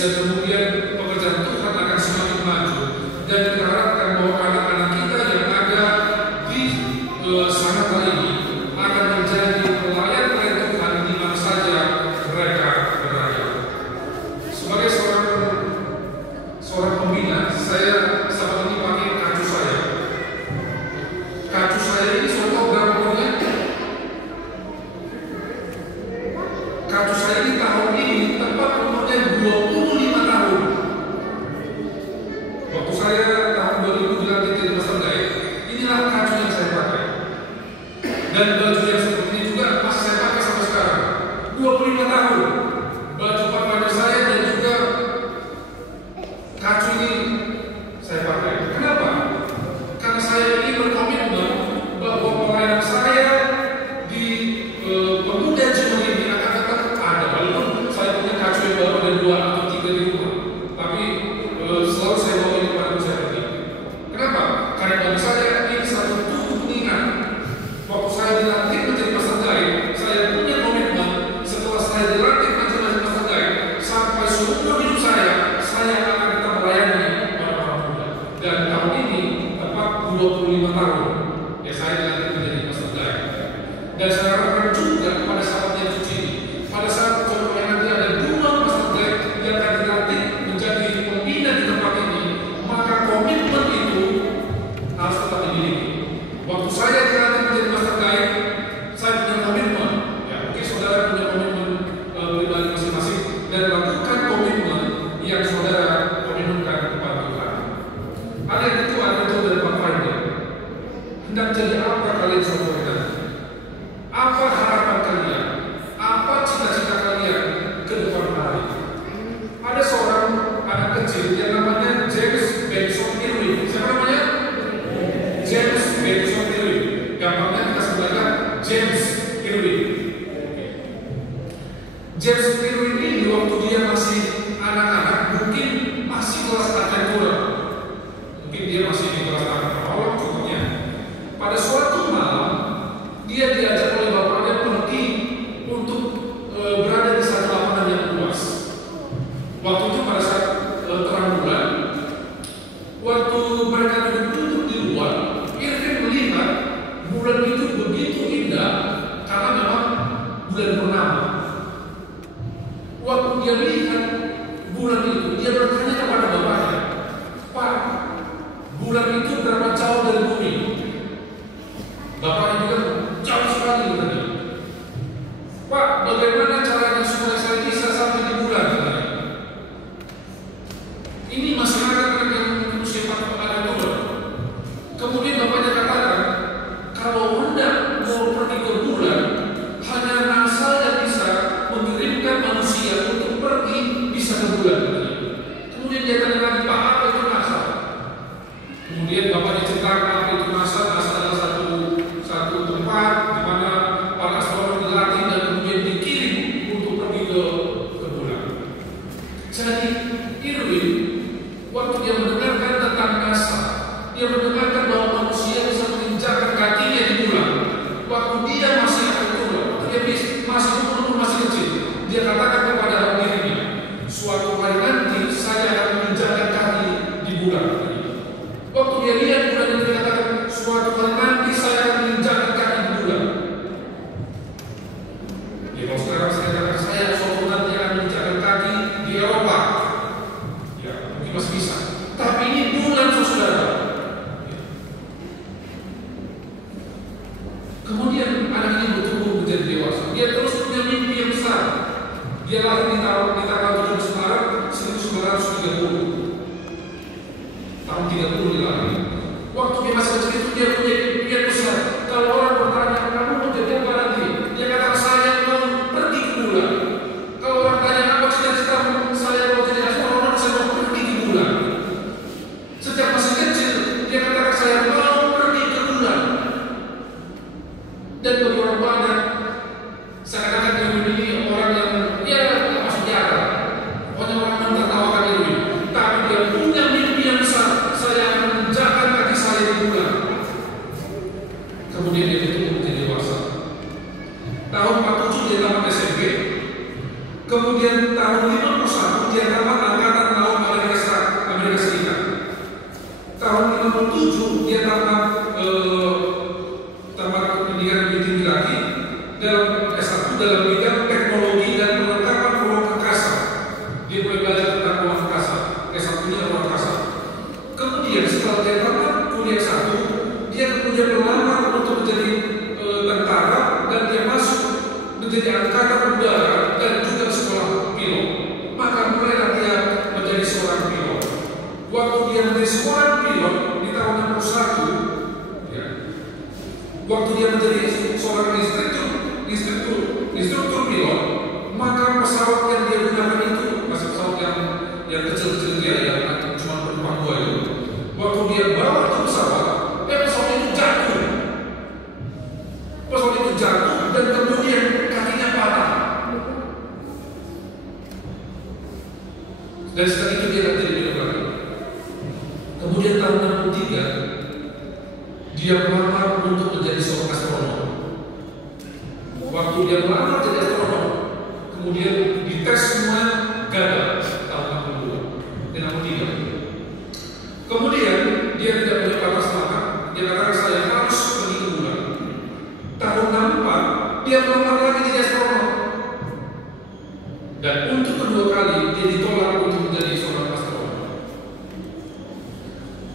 Dan kemudian pekerjaan Tuhan akan semakin maju dan kita harapkan seorang pembina, saya saat ini pakai kacu saya. Kacu saya ini sudah tahu berapa umurnya? Kacu saya ini tahun ini tepat umurnya 25 tahun. Waktu saya tahun 2000 dilantik jadi Master Guide, inilah kacu yang saya pakai. Dan baju yang seperti ini juga masih saya pakai sampai sekarang. 25 tahun. Baju pakaian saya dan juga kacu ini saya pakai. Kenapa? Karena saya ini berkomitmen bahwa pelayanan saya di pemuda Cimahi ini akan tetap ada. Walaupun saya punya kacu yang baru ada 2 atau 3 di rumah, tapi selalu saya bawa ini kepada saya pergi. Kenapa? Karena bagi saya ini satu pengingat. Waktu saya dilantik menjadi Master Guide, saya punya komitmen setelah saya dilantik menjadi Master Guide sampai seumur hidup saya akan tetap melayani para pemuda. Dan tahun ini tepat 25 tahun ya saya dilantik menjadi Master Guide. Dan saya harapkan juga pada saat yang suci ini, pada saat contohnya nanti ada 2 Master Guide yang akan dilantik menjadi pembina di tempat ini, maka komitmen itu harus tetap dimiliki. Waktu saya dilantik menjadi Master Guide, saya punya komitmen. Ya, mungkin saudara punya komitmen pribadi masing-masing dan lakukan komitmen yang saudara komitmenkan kepada Tuhan. Hal yang itu ada itu dari Pak Farid. Hendak jadi apa kalian saudara? Apa harapan kalian? Apa cita-cita kalian ke depan hari? Ada seorang anak kecil yang namanya James Benson Irwin. Siapa namanya? James Benson Irwin. Gampangnya kita sebutkan James Irwin. James Irwin ini waktu dia masih anak-anak, mungkin masih kelas agentura, mungkin dia masih di kelas awal contohnya. Pada suatu malam dia diajak oleh bapaknya pergi untuk berada di satu lapangan yang luas. Waktu itu pada saat terang bulan, waktu mereka duduk di luar, Irwin melihat bulan itu begitu indah karena memang bulan purnama. Waktu dia lihat bulan itu, dia bertanya kepada bapaknya, "Pak, bulan itu berapa jauh dari bumi?" Bapaknya bilang, "Jauh sekali," katanya. "Pak, bagaimana caranya supaya saya bisa sampai di bulan?" katanya. Ini masih anak yang usia 4 tahun. Kemudian bapaknya katakan, "Kalau hendak mau pergi ke bulan, hanya NASA yang bisa mengirimkan manusia untuk pergi bisa ke bulan." Kemudian dia tanya lagi, "Pak, apa itu NASA?" Kemudian bapaknya ceritakan apa itu NASA. NASA adalah satu tempat di mana para astronot dilatih dan kemudian dikirim untuk pergi ke bulan. Jadi Irwin, waktu dia mendengarkan tentang NASA, dia mendengarkan bahwa manusia bisa menginjakkan kakinya di bulan. Waktu dia masih agentura, dia masih umur masih kecil, dia katakan kepada dirinya, "Suatu hari nanti saya akan menginjakkan kaki di bulan." Waktu dia lihat bulan itu, dia katakan, "Suatu hari nanti saya akan menginjakkan kaki di bulan." Ya, kalau sekarang saya katakan saya suatu nanti akan menginjakkan kaki di Eropa, ya mungkin masih bisa. Tapi ini bulan saudara. Kemudian anak ini bertumbuh menjadi dewasa. Dia terus punya mimpi yang besar. Dia lahir di tanggal 7 Maret 1930. Tahun 30 dia lahir. Waktu dia masih kecil itu dia punya mimpi yang besar. Kalau orang bertanya, "Kamu mau jadi apa nanti?" Dia katakan, "Saya mau pergi ke bulan." Kalau orang tanya, "Apa cita-citamu?" "Saya mau jadi astronot, saya mau pergi ke bulan." Sejak masih kecil dia katakan, "Saya mau pergi ke bulan." Dan bagi orang banyak, saya katakan ini orang yang masuk jarang. Pokoknya orang yang tertawakan Irwin. Tapi dia punya mimpi yang besar. Saya akan menginjakkan kaki saya di bulan. Kemudian dia bertumbuh menjadi dewasa. Tahun 47 dia tamat SMP. Kemudian tahun 51 dia tamat Angkatan Laut Amerika Serikat. Tahun 57 dia tamat pendidikan lebih tinggi lagi dalam S1 dalam bidang teknologi dan perlengkapan ruang angkasa. Dia mulai belajar tentang ruang angkasa. S1-nya ruang sebagai tamat kuliah 1, dia kemudian melamar untuk menjadi tentara, dan dia masuk menjadi angkatan udara dan juga sekolah pilot. Maka mulailah dia menjadi seorang pilot. Waktu dia menjadi seorang pilot di tahun 61, ya, waktu dia menjadi seorang instruktur pilot, maka pesawat yang dia gunakan itu masih pesawat yang kecil-kecil dia, yang cuma penumpang 2 itu. Waktu dia bawa itu pesawat itu jatuh. Pesawat itu jatuh dan kemudian kakinya patah. Dan setelah itu dia tidak hidup lagi. Kemudian tahun 63 dia melamar untuk menjadi seorang astronom. Waktu dia melamar jadi astronom, kemudian dites semua gagal tahun 62 dan 63. Kemudian dia tidak punya patah semangat. Dia katakan saya harus pergi ke bulan. Tahun 64 dia melamar lagi jadi astronom. Dan untuk kedua kali dia ditolak untuk menjadi seorang astronom.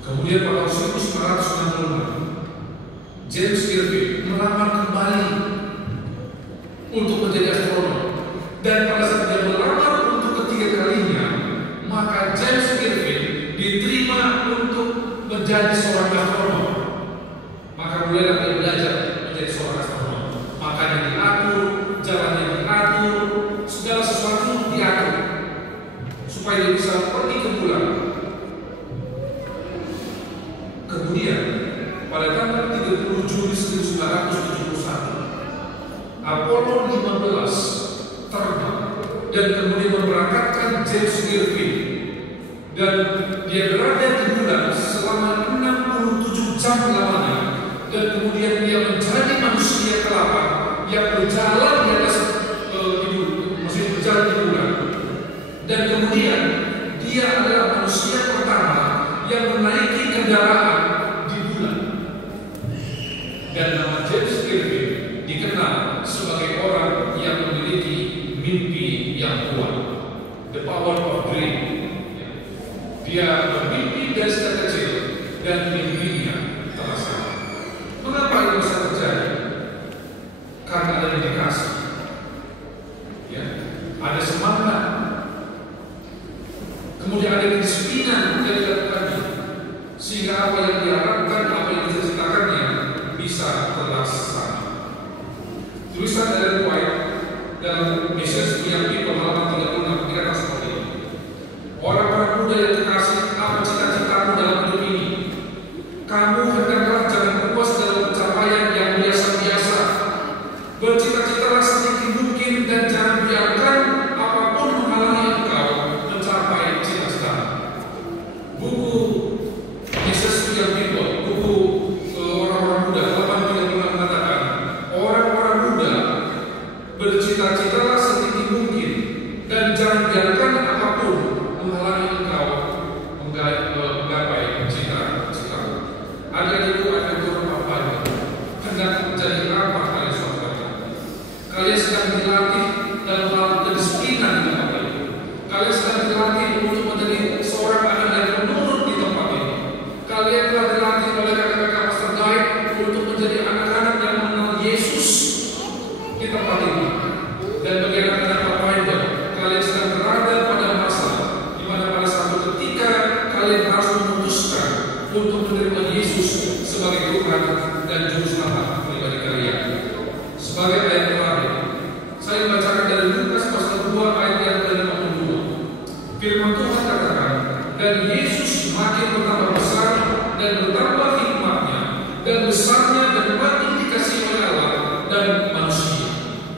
Kemudian pada tahun 1966 James Irving melamar kembali untuk menjadi astronom. Dan pada saat dia melamar untuk ketiga kalinya, maka James Irving diterima untuk menjadi seorang astronom. Maka mulailah dia belajar menjadi seorang astronom. Makanya diatur, jalannya diatur, segala sesuatu diatur supaya dia bisa pergi ke bulan. Kemudian pada tanggal 30 Juli 1971 Apollo 15 terbang dan kemudian memberangkatkan James Irving, dan dia berada di bulan selama 67 jam lamanya, dan kemudian dia menjadi manusia ke-8 yang berjalan di atas maksudnya berjalan di bulan. Dan kemudian dia adalah manusia pertama yang menaiki kendaraan di bulan. Dan nama James Irving dikenal sebagai orang yang memiliki mimpi yang kuat, the power of dream. Dia bermimpi dari sejak kecil dan mimpinya terlaksana. Mengapa ini bisa terjadi? Karena ada dedikasi, ya, ada semangat, kemudian ada kedisiplinan yang dilakukannya, sehingga apa yang diharapkan, apa yang diceritakannya bisa terlaksana. Tulisan Ellen White dalam Message to Young People halaman 36 dikatakan seperti ini. Orang-orang muda yang terkasih, apa cita-citamu dalam hidup ini? Kamu hendaklah jangan puas dalam pencapaian yang biasa-biasa. Bercita-citalah sedikit mungkin dan jangan biarkan apapun menghalangi engkau mencapai cita-cita. Buku Message to Young People, buku orang-orang muda halaman 36 mengatakan, orang-orang muda bercita-citalah sedikit mungkin dan jangan biarkan apapun menghalangi engkau menggapai cita-cita. Adik-adikku, adikku, apa hendak menjadi apa kalian suatu hari? Kalian sedang dilatih dalam hal kedisiplinan dengan apa itu? Kalian sedang dilatih untuk menjadi seorang anak yang menurut di tempat ini. Kalian telah dilatih oleh kakak-kakak Pastor Guide untuk menjadi anak-anak yang mengenal Yesus di tempat ini. Dan bagi anak-anak Pathfinder, kalian sedang berada pada masa di mana pada satu ketika kalian harus memutuskan untuk menerima Yesus sebagai Tuhan dan Juru Selamat pribadi kalian. Sebagai ayat terakhir, saya membacakan dari Lukas pasal 2 ayat yang ke-52. Firman Tuhan katakan, dan Yesus makin bertambah besar dan bertambah hikmatnya dan besarnya dan makin dikasihi oleh Allah dan manusia.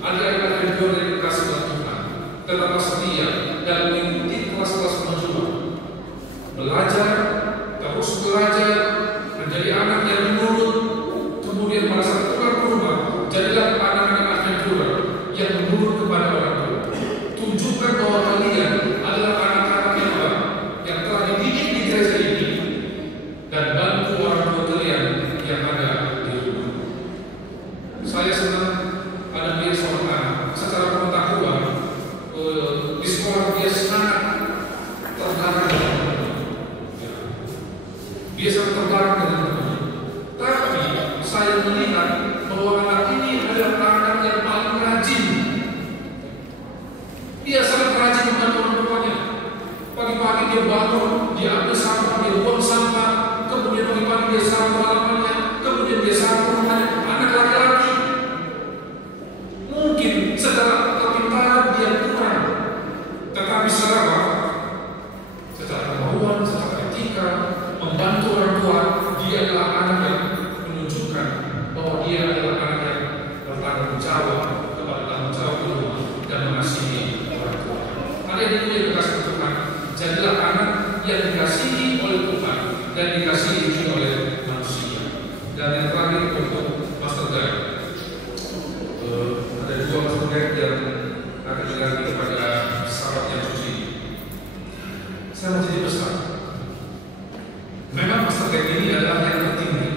Adik-adik yang dikasih oleh Tuhan, tetaplah setia dan mengikuti kelas-kelas kemajuan. Belajar, terus belajar, menjadi anak yang menurut, kemudian pada saat pulang ke rumah, jadilah anak-anak adventurer yang menurut kepada orang tua. Tunjukkan bahwa kalian adalah anak-anak yang telah dididik di gereja Dia sangat terbarang dengan temannya. Tapi saya melihat bahwa anak ini adalah anak yang paling rajin. Dia sangat rajin membantu orang tuanya. Pagi-pagi dia bangun, dia ambil sampah, dia buang sampah, kemudian pagi-pagi dia sapu halamannya, kemudian dia sapu rumahnya. Anak laki-laki. Mungkin secara kepintaran dia kurang, tetapi secara kemauan, secara etika, membantu orang tua, dia adalah anak yang menunjukkan bahwa dia adalah anak yang bertanggung jawab kepada tanggung jawab di rumah dan mengasihi orang tua. Ada yang dikasih Tuhan, jadilah anak yang dikasihi oleh Tuhan dan dikasihi juga oleh manusia. Dan yang terakhir untuk Master Guide, ada dua Master Guide yang akan diganti kepada sahabat yang suci. Saya mau jadi besar. Memang Master Guide ini adalah yang tertinggi.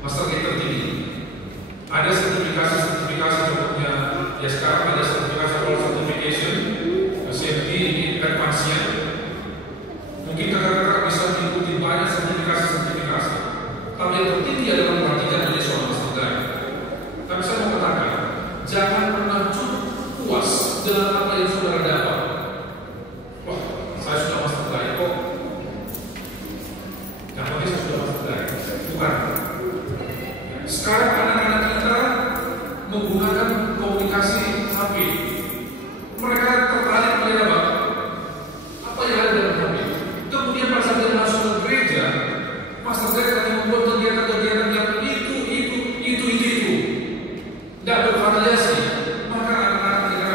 Master Guide tertinggi. Ada sertifikasi contohnya, ya sekarang ada sertifikasi World Certification, CFD ini advance-nya. Mungkin kakak-kakak bisa mengikuti banyak sertifikasi. Tapi yang tertinggi adalah pelatihan menjadi seorang Master Guide. Tapi saya mau katakan, jangan pernah cukup puas dengan apa yang saudara dapat. Wah, saya sudah Master Guide kok. Nampaknya saya sudah Master Guide. Bukan. Sekarang anak-anak kita menggunakan komunikasi HP. Mereka tertarik pada apa yang ada dalam HP. Kemudian pada saat dia masuk ke gereja, Master Guide akan membuat kegiatan-kegiatan yang itu. Tidak bervariasi. Maka anak-anak kita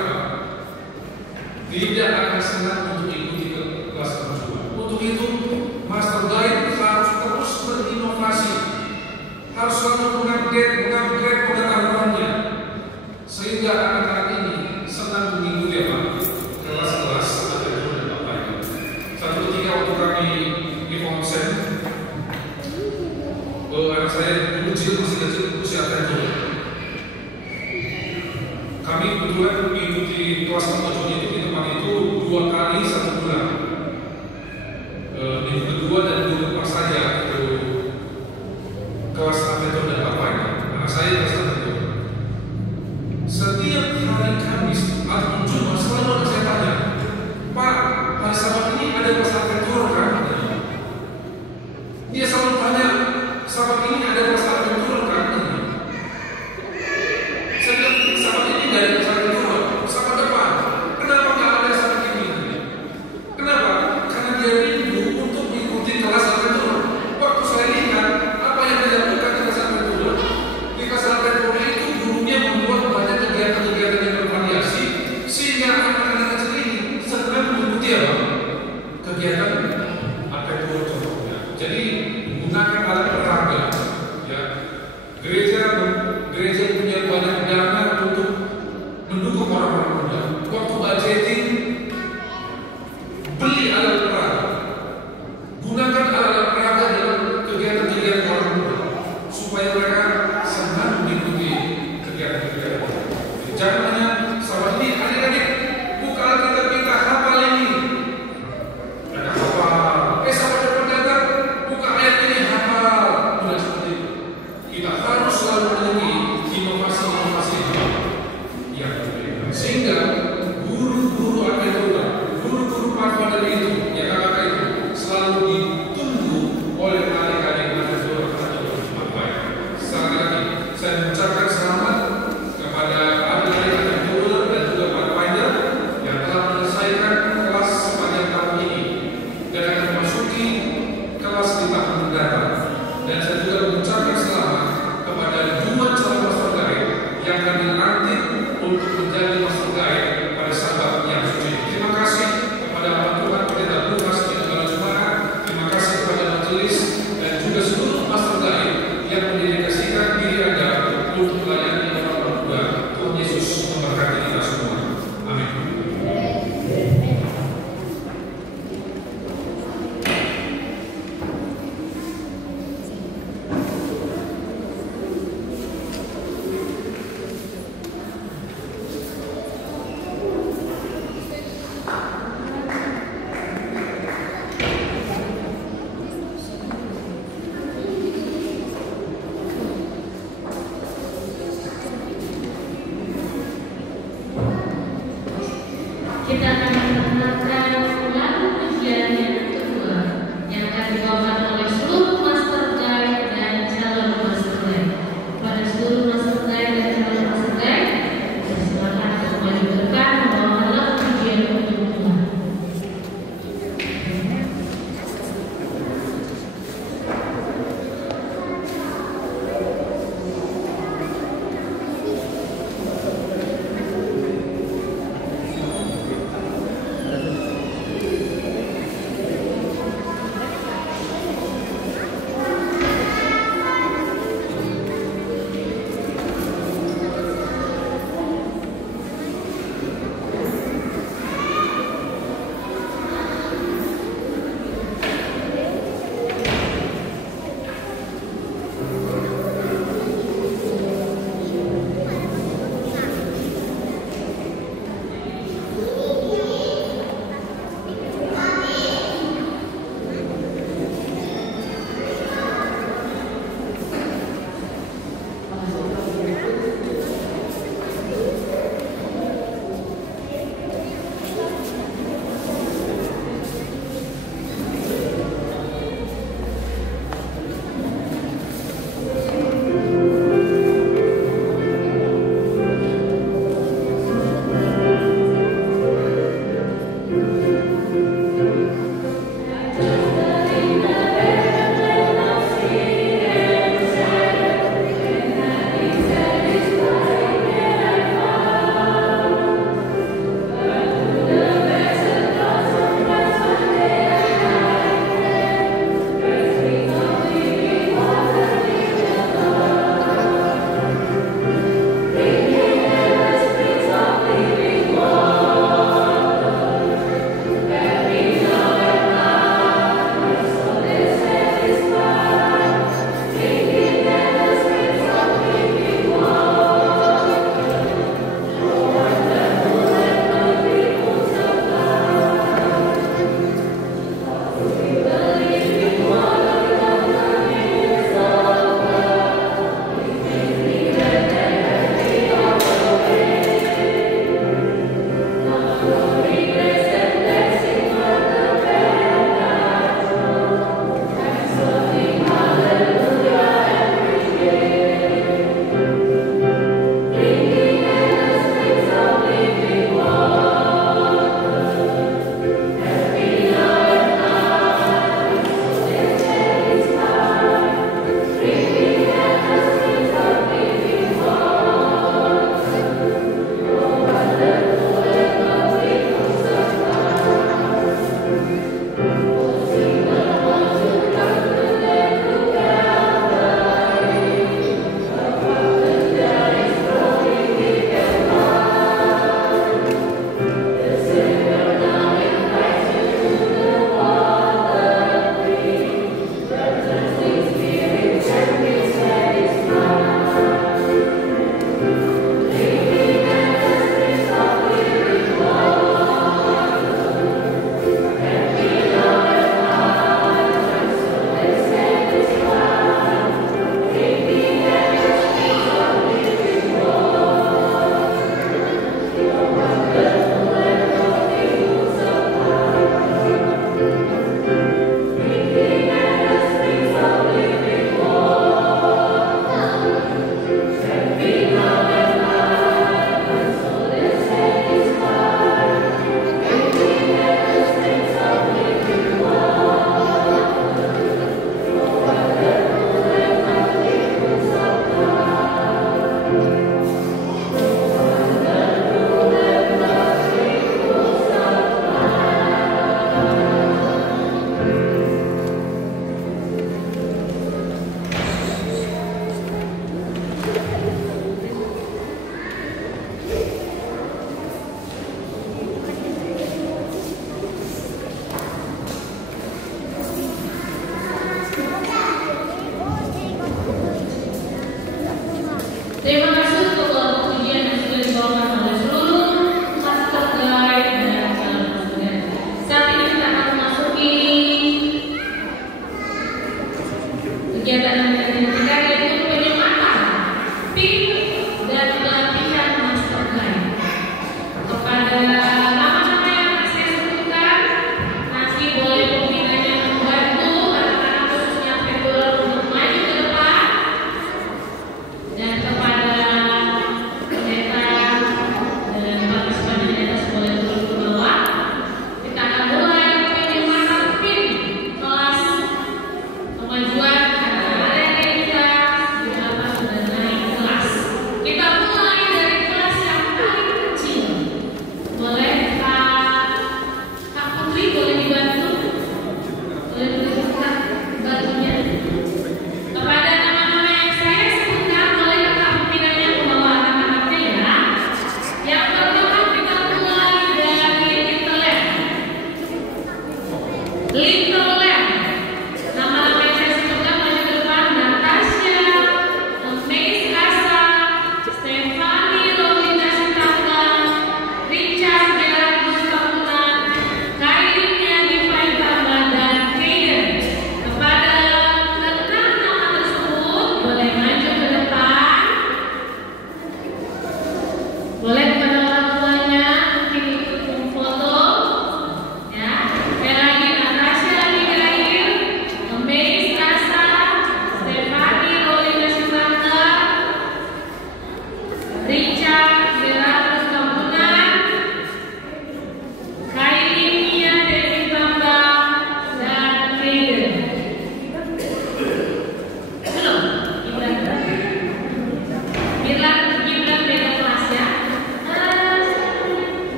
tidak akan senang untuk ikuti kelas terjual. Untuk itu, Master Guide harus terus berinovasi, harus selalu mengupgrade pengetahuannya, sehingga anak-anak ini senang mengikuti kelas-kelas Adventure dan Pathfinder. Satu ketika waktu kami di konsen, anak saya masih kecil usia Adventure. Kami kebetulan mengikuti kelas Adventure itu di tempat itu 2 kali 1 bulan. Minggu kedua dan minggu keempat saja itu kelas Adventure dan Pathfinder. Anak saya kelas Adventure. Setiap hari Kamis atau Jumat selalu ada saya tanya, Pak, hari Sabat ini ada kelas Adventure kan? Dia selalu tanya, Sabat ini ada kelas Adventure kan? Saya bilang, Sabat ini tidak ada kelas Adventure. Sabat depan, kenapa nggak ada Sabat ini? Kenapa? Karena dia rindu untuk mengikuti kelas Adventure. Waktu saya lihat apa yang dia lakukan di kelas Adventure, di kelas Adventure itu gurunya membuat banyak kegiatan-kegiatan yang bervariasi, sehingga anak-anak kecil ini senang mengikuti kegiatan Adventure contohnya. Jadi gunakan alat peraga, ya. Gereja punya banyak dana untuk mendukung orang-orang muda. Waktu budgeting, beli alat peraga, gunakan alat peraga dalam kegiatan-kegiatan orang muda supaya mereka senang mengikuti kegiatan-kegiatan. Jangan hanya sahabat ini, adik-adik, buka Alkitab kita, hafal ini. Ada hafal. Sahabat depan datang, buka ayat ini, hafal. Tidak seperti itu. Kita harus selalu memiliki inovasi-inovasi yang berbeda. Sehingga guru-guru Adventure, guru-guru Pathfinder itu, yang kakak itu, selalu ditunggu oleh adik-adik Adventure atau Pathfinder. Sekali lagi, saya mengucapkan selamat kepada adik-adik Adventure dan juga Pathfinder yang telah menyelesaikan kelas sepanjang tahun ini dan akan memasuki kelas di tahun mendatang. Dan saya juga mengucapkan selamat kepada 2 calon Master Guide yang akan dilantik untuk menjadi Master Guide pada sahabat yang suci. Terima kasih kepada Tuhan Pendeta Lukas di Negara Jemaat. Terima kasih kepada majelis dan juga seluruh Master Guide yang mendedikasikan diri Anda untuk melayani orang muda. Tuhan Yesus memberkati kita semua. Amin.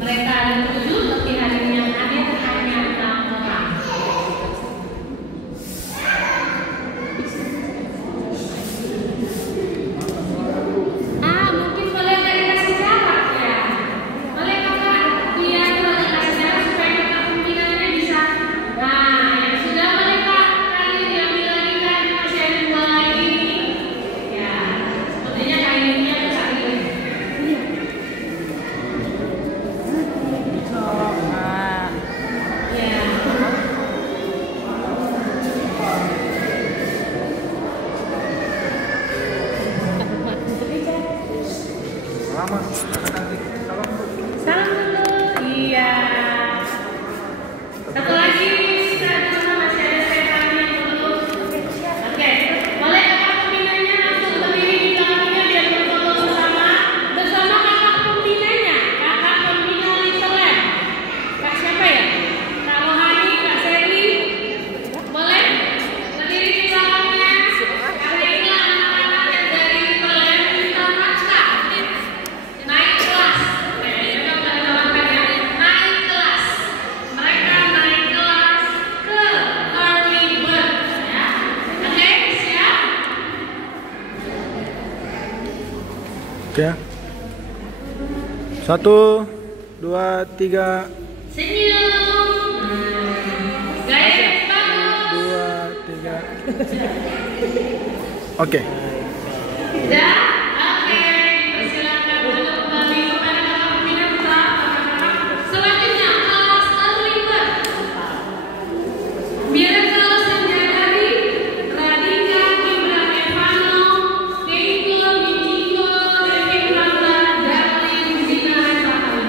Mereka ada 7, tapi hari ini yang hadir hanya 6 orang. Mungkin boleh dari kasih jarak ya. Boleh kakak dia kasih jarak supaya kakak pembinanya bisa. Nah, yang sudah boleh kak kalian diambil lagi kan masih ada 2 lagi. Ya, sepertinya kayunya besar ini. Salam dulu. Iya. Satu lagi masih ada setannya dulu. Oke, boleh kakak pembinanya langsung berdiri di belakangnya biar berfoto bersama kakak pembinanya, kakak pembina Little Lamb. Kak siapa ya? Kak Rohani, Kak Seri. Boleh berdiri di belakangnya. Karena ini anak-anak yang dari Little Lamb kita pasca naik kelas. Mereka pada tawarkan ya, naik kelas. Mereka naik kelas ke early bird ya. Oke, siap? Oke. 1, 2, 3. Senyum. Gaya yang bagus. 2, 3. Oke. Sudah? Oke, persilakan untuk kembali kepada kakak pembina putra. Selanjutnya kelas early bird. Miracle Senjatari, Radika, Gibran Evano, Keiko, Michiko, Devin Rangga, Darlin, Zina, Rahman.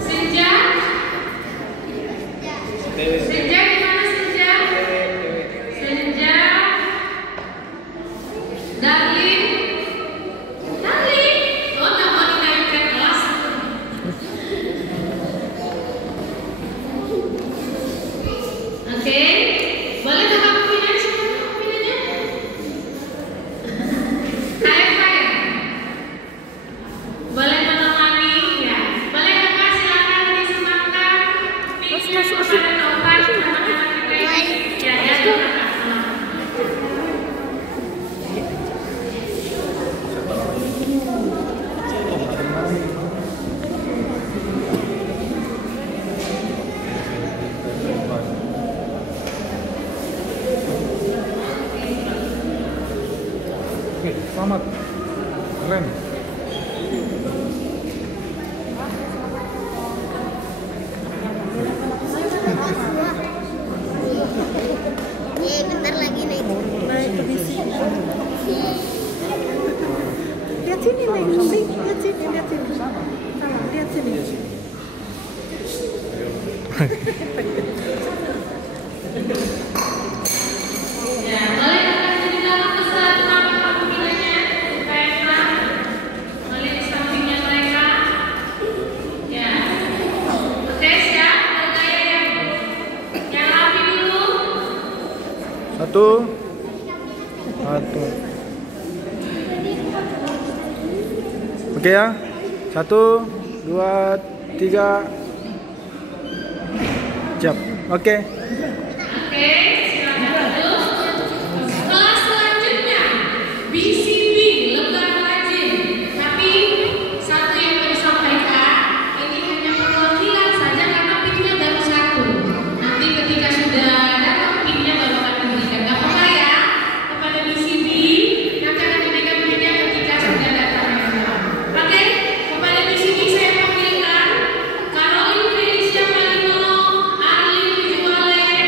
Senja? Senja di mana Senja? Senja. Darlin. Darlin. Oh, nggak mau dinaikkan kelas. Oke. Boleh kakak pembinanya? Siapa kakak pembinanya? Kak Eva ya? Boleh menemani ya. Boleh kakak silakan disematkan pinnya kepada Taufan anak-anak kita ini. Ya, ya, kakak. Oke, selamat. Keren. Bentar lagi naik ke bis. Lihat sini, naik ke bis. Lihat sini, lihat sini. Salah, lihat sini. Ya, boleh kakak di dalam bersama kakak pembinanya. Kak Eva. Boleh di sampingnya mereka. Ya. Oke, siap. Bergaya yang rapi dulu. 1. Oke ya. 1, 2, 3. Siap. Oke. Oke, silakan duduk. Kelas selanjutnya BCB Lebah Rajin. Tapi satu yang mau disampaikan, ini hanya perwakilan saja karena pinnya baru 1. Nanti ketika sudah dapat pinnya baru akan diberikan. Gak apa-apa ya kepada BCB. Nanti akan diberikan pinnya ketika sudah datang. Oke, kepada BCB saya panggilkan Caroline Felicia Malino, Arlene Vijuale,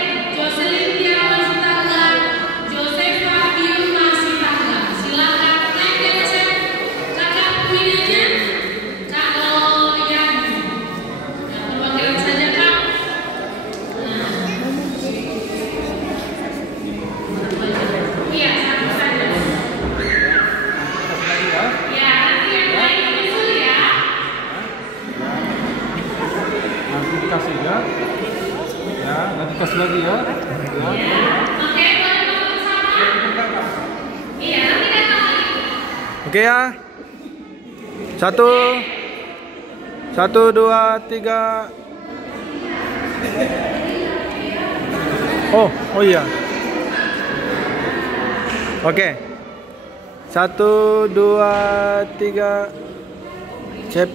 Oke ya. 1, 2, 3. Oh iya. Oke. 1, 2, 3. Cep.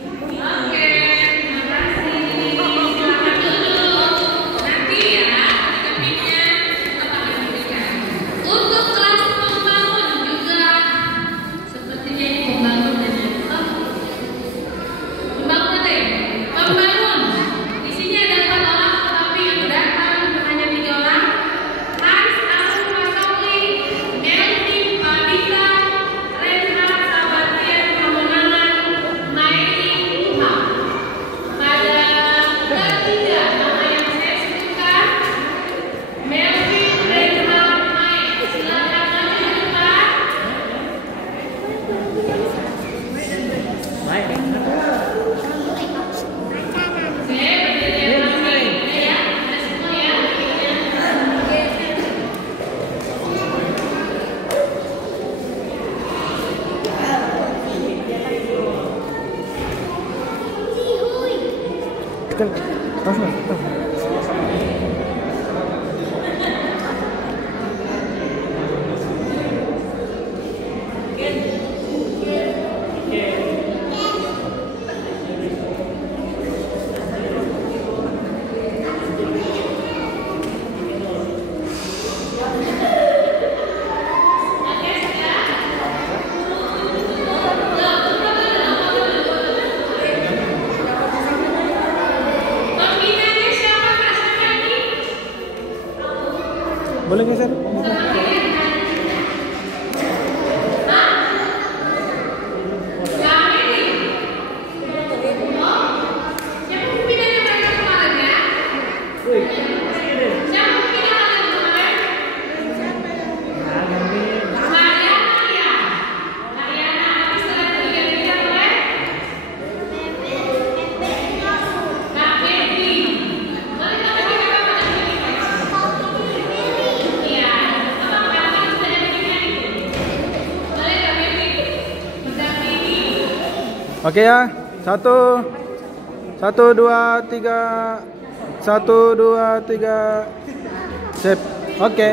Boleh geser? Oke ya, 1, 2, 3, 1, 2, 3, sip, oke.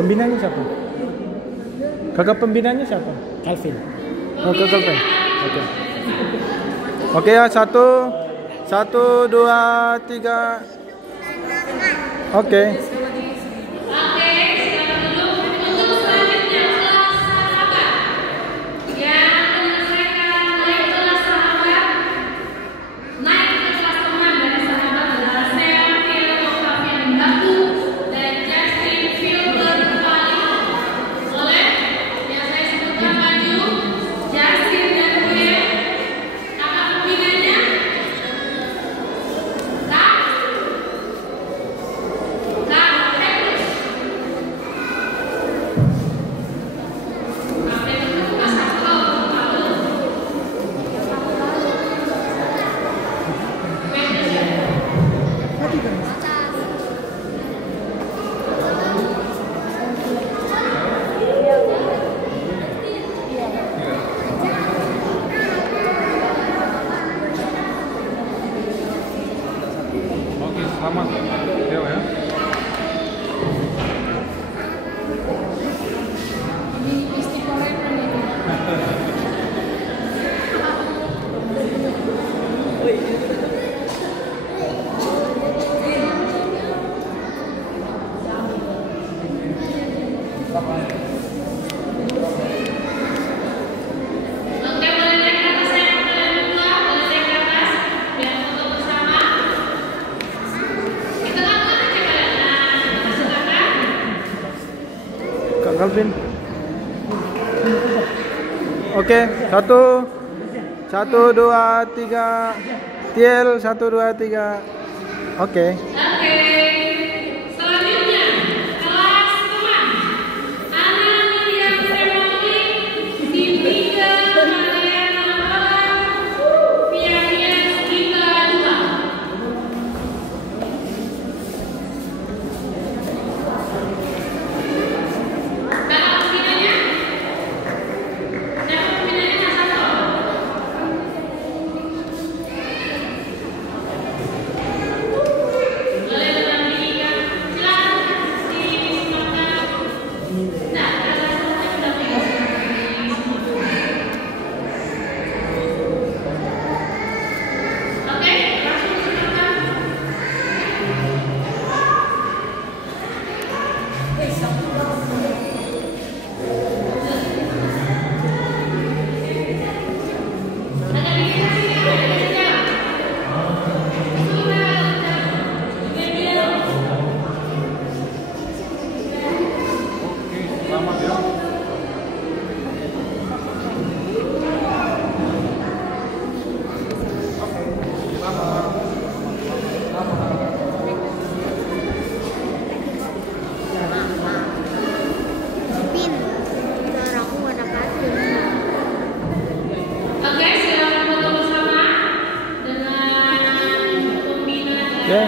Pembinanya siapa? Kakak pembinanya siapa? Calvin. Oh, Kak Calvin. Oke. Oke ya, 1, 2, 3. Oke. Naik ke kelas teman dari sahabat adalah self Oke, selamat. Theo ya. Oke, boleh naik ke atas ya, kalian berdua, boleh naik ke atas, biar foto bersama. Kita lakukan aja kalian. Nah, silakan. Kak Calvin. Oke, 1 2 3. Tiel 1 2 3. Oke. Oke, selanjutnya kelas teman Ana Miriam Remoli, Simika Mariana Orang, Piania Simika 2. Dapat pembinanya? Dapat pembinanya Mas Sato? Boleh berdampingan, silakan disilakan. Nah, kelas berdampingan. Oke, langsung silakan. Ada di sini, ada di sini. Selamat ya. Pin. Suara aku warna pasir. Oke, silakan foto bersama dengan pembina. Oke.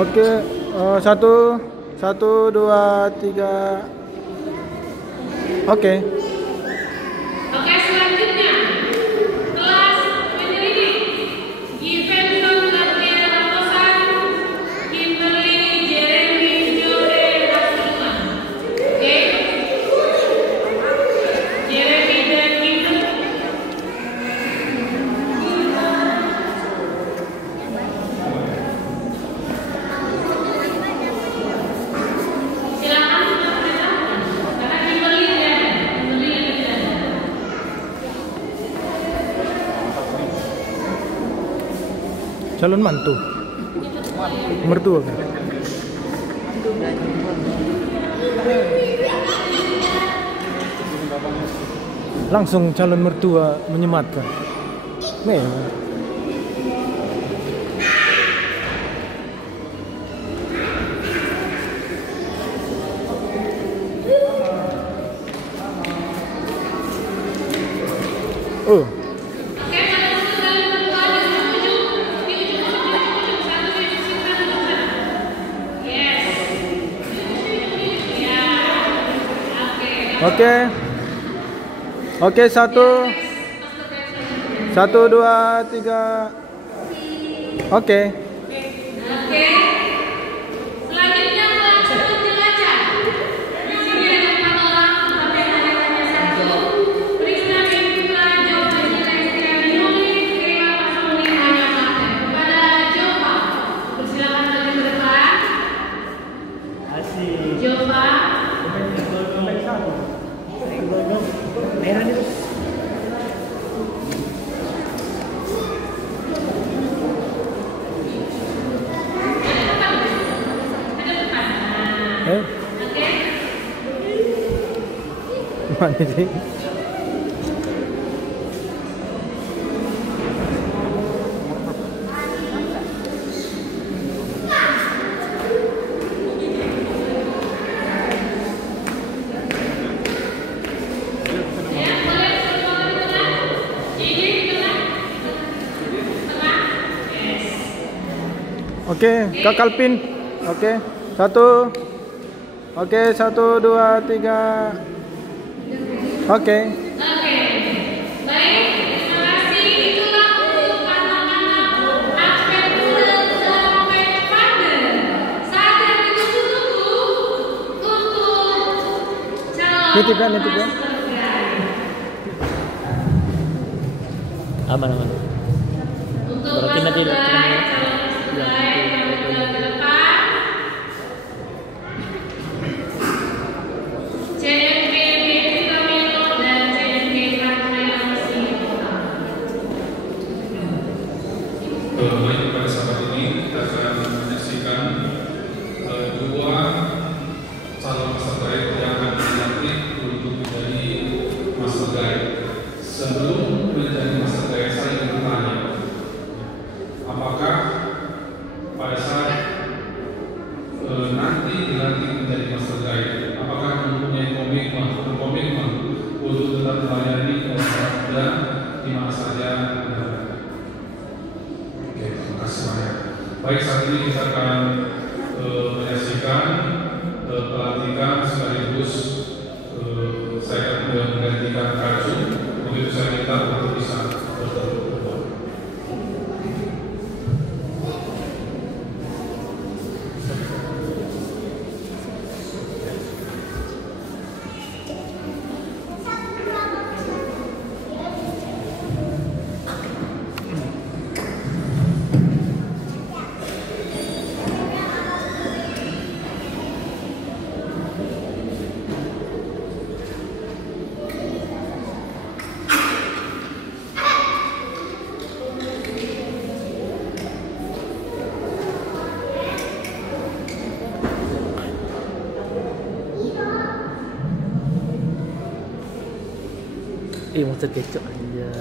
Oke, 1 2 3. Oke. Oke, selanjutnya kelas penyelidik Givenson Latia Raposan, Kimberly Jeremy Jore Rasulullah. Oke, Jeremy dan Kimberly. Silakan karena Kimberly ya, Kimberly yang tidak ada. Calon mantu. Mertua kan? Langsung calon mertua menyematkan. Memang. Oh, Oke, kalau untuk kalian berdua di ujung satu di sisi kanan duduk sana. Yes. Ya. Oke. oke. Oke, 1 2 3. Oke. Oke. Selanjutnya kelas penjelajah. Di sini ada 4 orang, tapi hanya satu. Prisna Bintula Jova Jila Istiani Nuli, Kela 05 Jakarta. Kepada Jova, persilakan maju ke depan. Jova. Eh, Oke. mana sih? Ya, boleh semua di tengah. Gigi di tengah. Tengah. Yes. Oke, Kak Calvin. Oke, 1. Oke, 1 2 3. Oke. Oke. Baik, terima kasih. Itulah karena Nitip ya, nitip ya. Aman. Untuk Berarti nanti Mas Guy, ya. calon Mas Guy yang berjalan ke depan. CNG Devi Kamilo dan CNG Andre Alsi. Baik, pada saat ini kita akan menyaksikan dua calon master guide yang akan dilantik untuk menjadi master guide. Sebelum menjadi master guide, saya ingin bertanya, apakah pada saat nanti dilantik menjadi master guide, apakah mempunyai komitmen untuk tetap melayani orang muda di mana saja Anda berada? Oke, terima kasih banyak. Baik, saat ini kita akan menyaksikan pelantikan sekaligus saya akan menggantikan Kaju. Untuk itu saya minta untuk bisa bertemu. Monster kecok aja.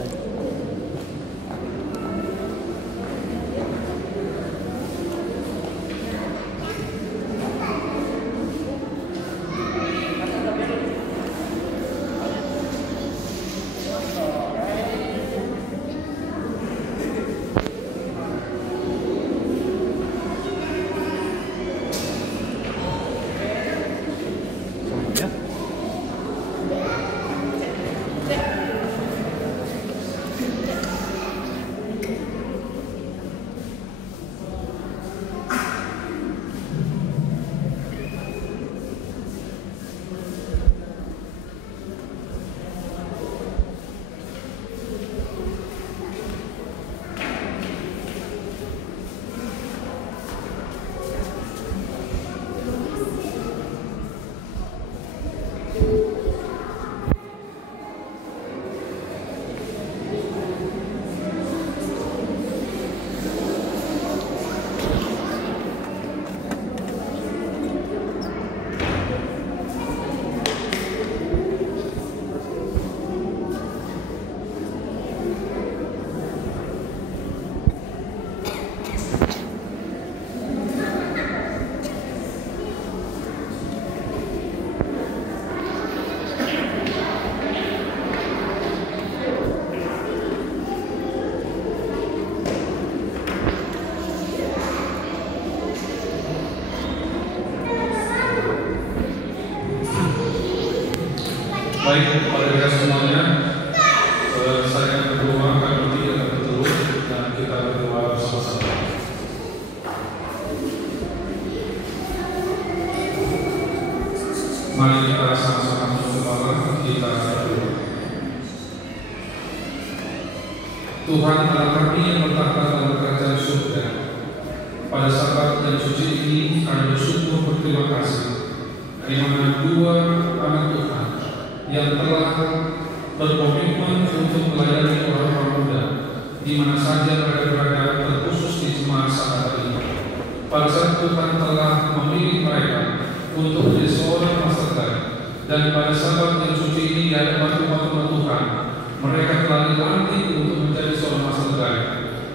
Baik, kepada kita semuanya, saya berdoa akan berdiri dan bertelur dan kita berdoa bersama-sama. Mari kita sama-sama tunduk kepala, kita berdoa. Tuhan Allah kami yang bertahta dalam kerajaan surga, pada saat yang suci ini kami bersyukur berterima kasih di mana dua anak Tuhan yang telah berkomitmen untuk melayani orang-orang muda di mana saja mereka berada, terkhusus di jemaat saat ini. Pada saat Tuhan telah memilih mereka untuk menjadi seorang master guide, dan pada saat yang suci ini di hadapan umat-umat Tuhan, mereka telah dilantik untuk menjadi seorang master guide.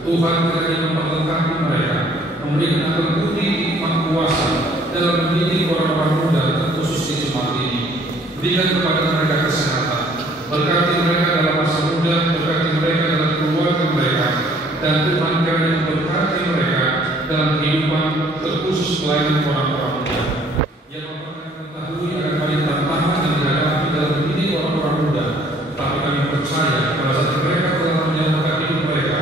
Tuhan kiranya memperlengkapi mereka, memberikan akan budi hikmat kuasa dalam mendidik orang-orang muda, terkhusus di jemaat ini. Berikan kepada mereka kesehatan, berkati mereka dalam masa muda, berkati mereka dalam keluarga mereka, dan Tuhan kiranya memberkati mereka dalam kehidupan, terkhusus pelayanan orang-orang muda yang mengetahui akan banyak tantangan yang dihadapi dalam mendidik orang-orang muda. Tapi kami percaya pada saat mereka telah menyatakan hidup mereka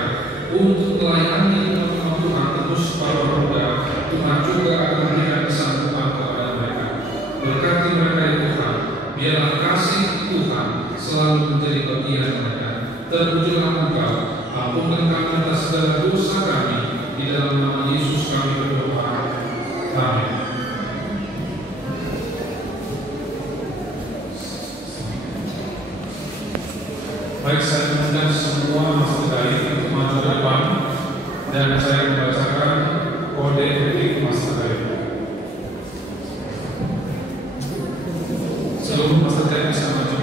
untuk melayani umat Tuhan, terkhusus para orang muda, Tuhan juga akan memberikan kesanggupan kepada mereka. Berkati mereka ya Tuhan, biarlah selalu menjadi bagian mereka. Terpujilah Engkau, ampunkan kami atas segala dosa kami, di dalam nama Yesus kami berdoa. Amin. Baik, saya mengundang semua Mas Tegai untuk maju ke depan dan saya membacakan kode etik Mas Tegai. Sebelum Mas Tegai bisa maju.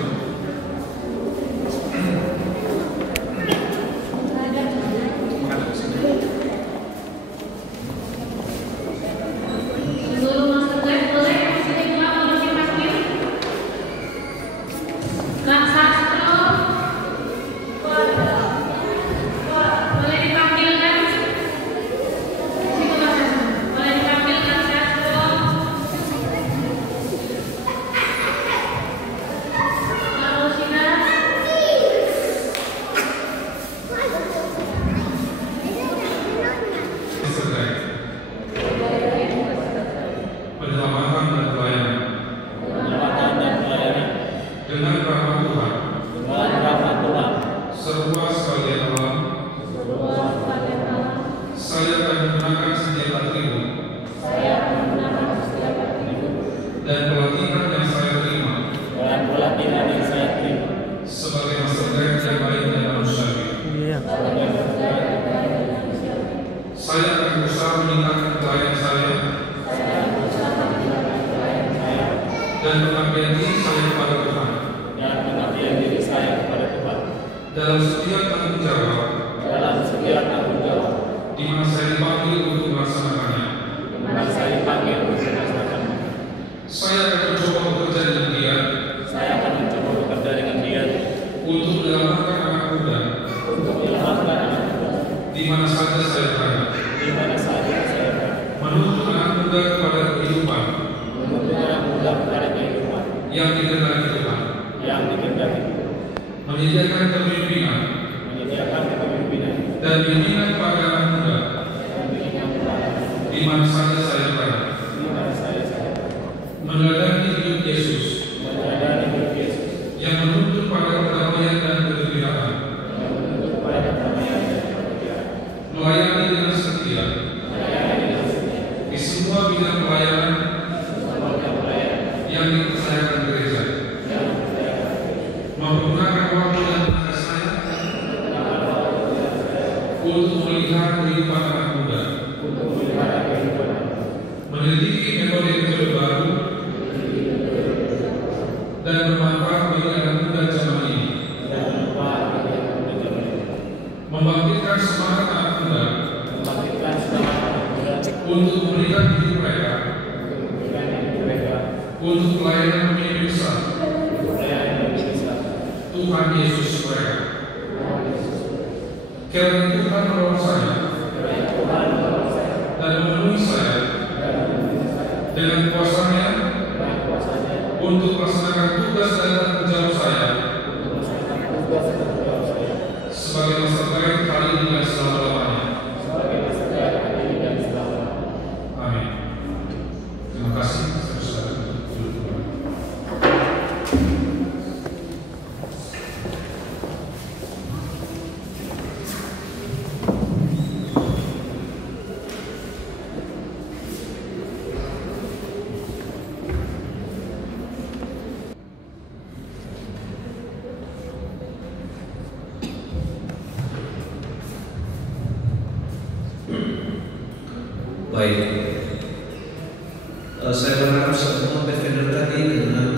Saya berharap semua defender tadi dengan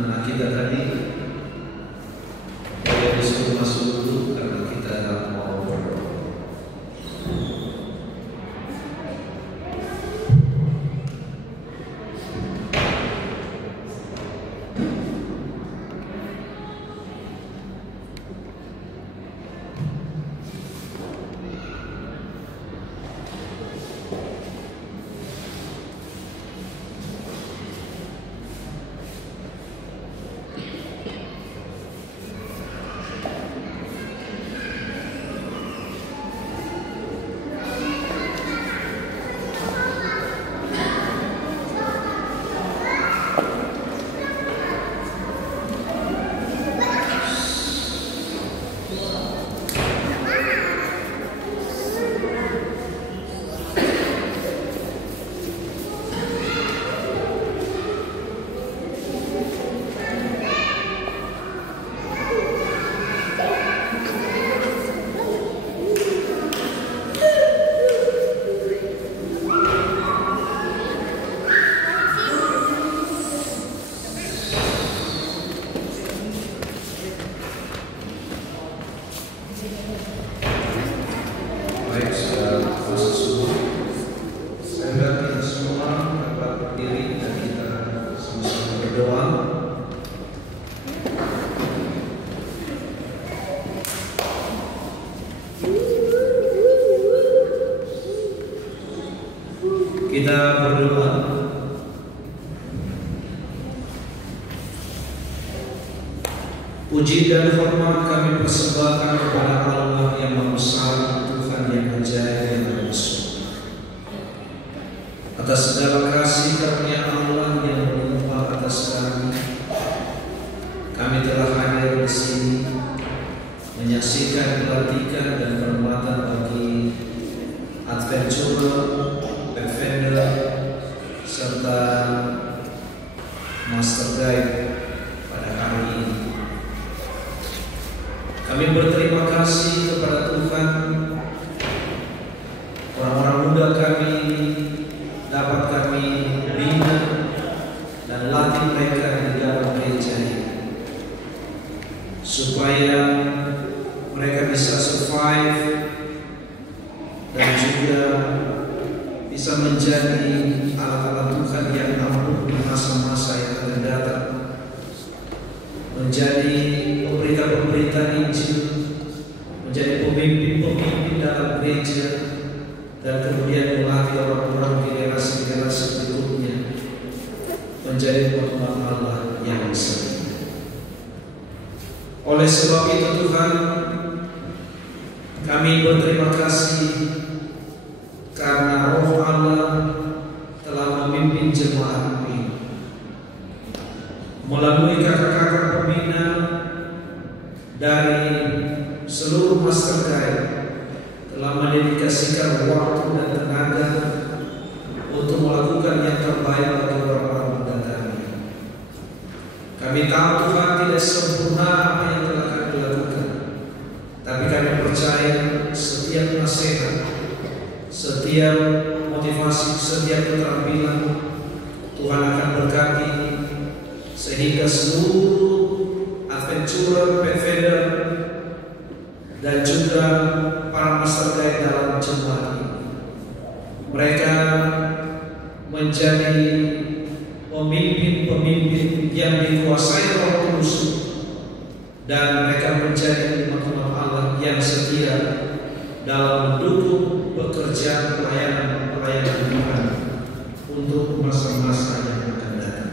anak kita tadi boleh disuruh masuk dulu karena kita mau berdoa. Kita berdoa. Puji dan hormat kami persembahkan kepada Allah yang Maha Besar, Tuhan yang ajaib yang bersuci. Atas segala kasih karunia Allah yang melimpah atas kami telah hadir di sini menyaksikan pelantikan dan penguatan bagi Adventurer, Pathfinder, serta Master Guide pada hari ini. Kami berterima kasih kepada Tuhan, orang-orang muda kami dapat kami bina dan latih mereka di dalam gereja ini, supaya mereka bisa survive dan juga bisa menjadi alat-alat Tuhan yang ampuh di masa-masa yang akan datang, menjadi pemberita-pemberita Injil, menjadi pemimpin-pemimpin dalam gereja, dan kemudian melatih orang-orang generasi-generasi berikutnya menjadi umat Allah yang besar. Oleh sebab itu Tuhan, kami berterima kasih karena Roh Allah telah memimpin jemaat ini melalui kakak-kakak pembina dari seluruh Master Guide, telah mendedikasikan waktu dan tenaga untuk melakukan yang terbaik bagi orang-orang muda kami. Kami tahu Tuhan tidak sempurna apa yang telah kami lakukan, tapi kami percaya setiap nasihat, setiap motivasi, setiap keterampilan Tuhan akan berkati, sehingga seluruh Adventurer, Pathfinder, dan juga para Master Guide dalam jemaat ini, mereka menjadi pemimpin-pemimpin yang dikuasai Roh Kudus, dan mereka menjadi umat-umat Allah yang setia dalam mendukung pekerjaan pelayanan Tuhan untuk masa-masa yang akan datang.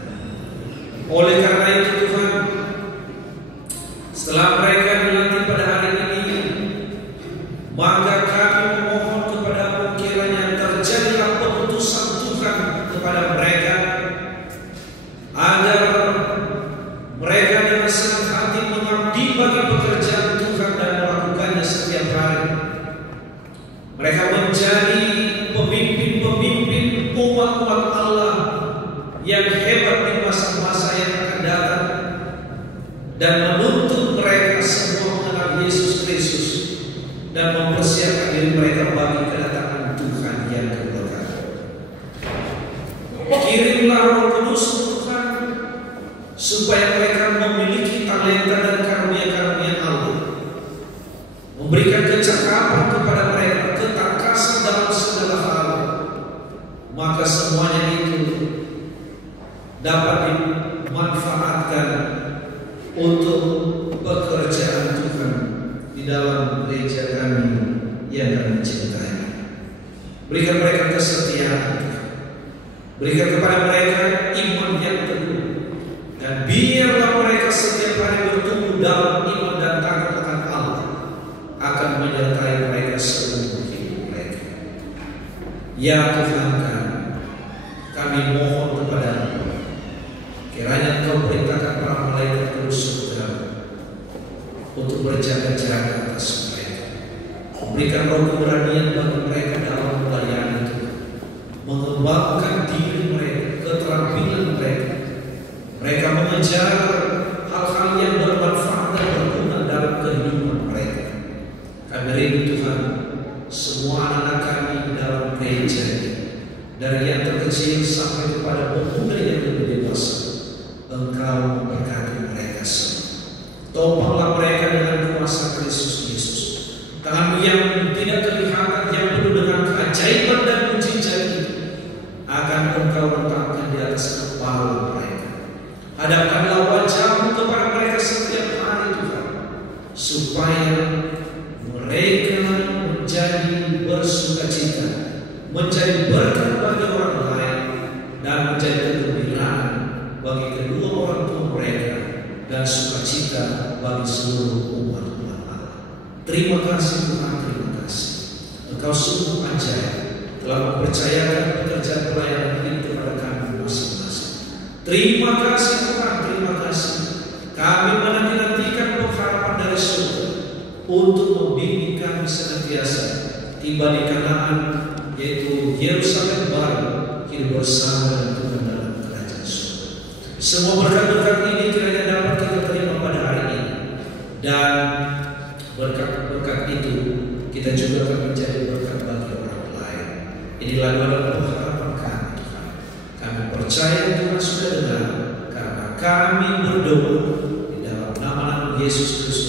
Oleh karena itu Tuhan, setelah mereka dilantik pada hari ini, maka kami memohon kepada-Mu kiranya terjadilah pemutusan Tuhan kepada mereka, agar mereka dengan senang hati mengabdi bagi pekerjaan Tuhan dan melakukannya setiap hari. Mereka menjadi pemimpin-pemimpin umat-umat Allah yang hebat di masa-masa yang akan datang, dan menuntut mereka semua mengenal Yesus Kristus dan mempersiapkan diri mereka bagi kedatangan Tuhan yang kedua. Kirimlah Roh Kudus Tuhan, supaya mereka memiliki talenta dan karunia-karunia Allah, memberikan kecakapan kepada mereka, ketakasan dalam segala hal, maka semuanya itu dapat dimanfaatkan untuk pekerjaan Tuhan di dalam gereja kami yang kami cintai. Berikan mereka kesetiaan, berikan kepada mereka iman yang teguh, dan biarlah mereka setiap hari bertumbuh dalam iman dan takut akan Allah, akan menyertai mereka seumur hidup mereka. Ya Tuhan kami mohon kepada-Mu, kiranya Engkau perintahkan para malaikat kudus surga untuk berjaga-jaga atas mereka, memberikan roh keberanian bagi mereka dalam melayani Tuhan, mengembangkan diri mereka, keterampilan mereka. Mereka mengejar hal-hal yang bermanfaat dan berguna dalam kehidupan mereka. Kami rindu Tuhan, semua anak-anak kami dalam gereja ini, dari yang terkecil sampai kepada pemuda yang lebih dewasa, Engkau memberkati mereka semua. Topanglah mereka dengan kuasa Kristus Yesus. Tangan-Mu yang tidak kelihatan, yang penuh dengan keajaiban dan mujizat itu, akan Engkau letakkan di atas kepala mereka. Hadapkanlah wajah-Mu kepada mereka setiap hari Tuhan, supaya mereka menjadi bersukacita menjadi berkat bagi orang lain dan menjadi kegembiraan bagi kedua orang tua mereka dan sukacita bagi seluruh umat Allah. Terima kasih Tuhan, terima kasih. Engkau sungguh ajaib telah mempercayakan pekerjaan pelayanan ini kepada kami masing-masing. Terima kasih Tuhan, terima kasih. Kami menanti-nantikan pengharapan dari surga untuk membimbing kami senantiasa tiba di Kanaan, yaitu Yerusalem baru, hidup bersama dengan Tuhan dalam kerajaan surga. Semua berkat-berkat ini kiranya dapat kita terima pada hari ini, dan berkat-berkat itu kita juga akan menjadi berkat bagi orang lain. Inilah doa pengharapan kami Tuhan. Kami percaya Tuhan sudah dengar, karena kami berdoa di dalam nama Yesus Kristus